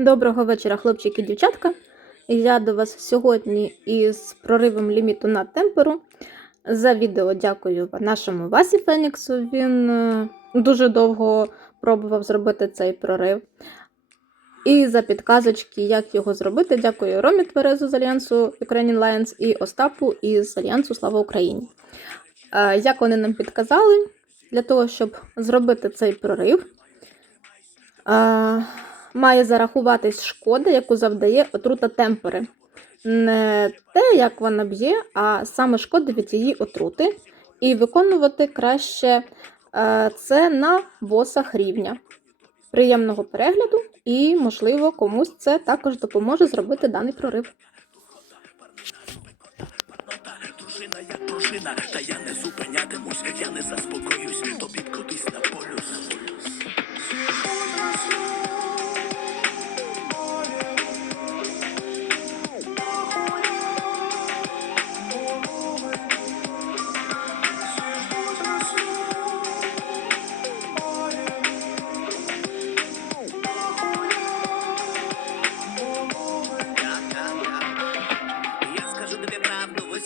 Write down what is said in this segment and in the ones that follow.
Доброго вечора, хлопчики і дівчатка. Я до вас сьогодні із проривом ліміту на темперу. За відео дякую нашому Васі Феніксу. Він е, дуже довго пробував зробити цей прорив. І за підказочки, як його зробити, дякую Ромі Тверезу з Альянсу Ukrainian Lions і Остапу із Альянсу Слава Україні. Е, Як вони нам підказали, для того, щоб зробити цей прорив, е, має зарахуватись шкода, яку завдає отрута темпери. Не те, як вона б'є, а саме шкода від її отрути. І виконувати краще е, це на босах рівня. Приємного перегляду, і, можливо, комусь це також допоможе зробити даний прорив. Дружина, як пружина, та я не зупинятимусь,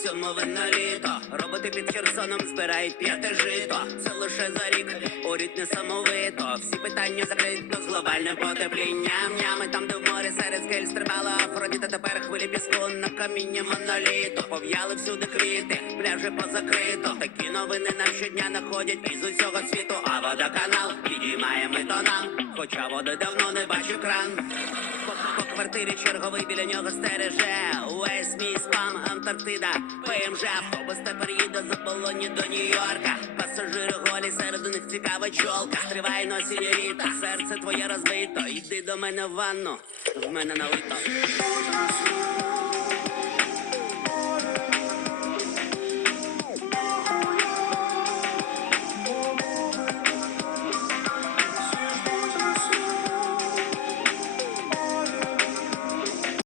правду в усьому літо. Роботи під Херсоном збирають п'яте жито. Це лише за рік, уряд несамовито. Всі питання закрито з глобальним потеплінням. Нями там, де в морі серед скель стрибала Афродіта. Тепер хвилі піску на каміння моноліту. Пов'яли всюди квіти, пляжі позакрито. Такі новини нам щодня находять із усього світу. А водоканал підіймає ми то нам. Хоча води давно не бачу кран. По, квартирі черговий біля нього стереже. Увесь мій спам Антарктида. ПМЖ автобус тепер їде за полоні до Нью-Йорка. Пасажири голі, серед них цікава чолка. Стривай но сіньоріта, серце твоє розбито. Йди до мене в ванну, в мене налито.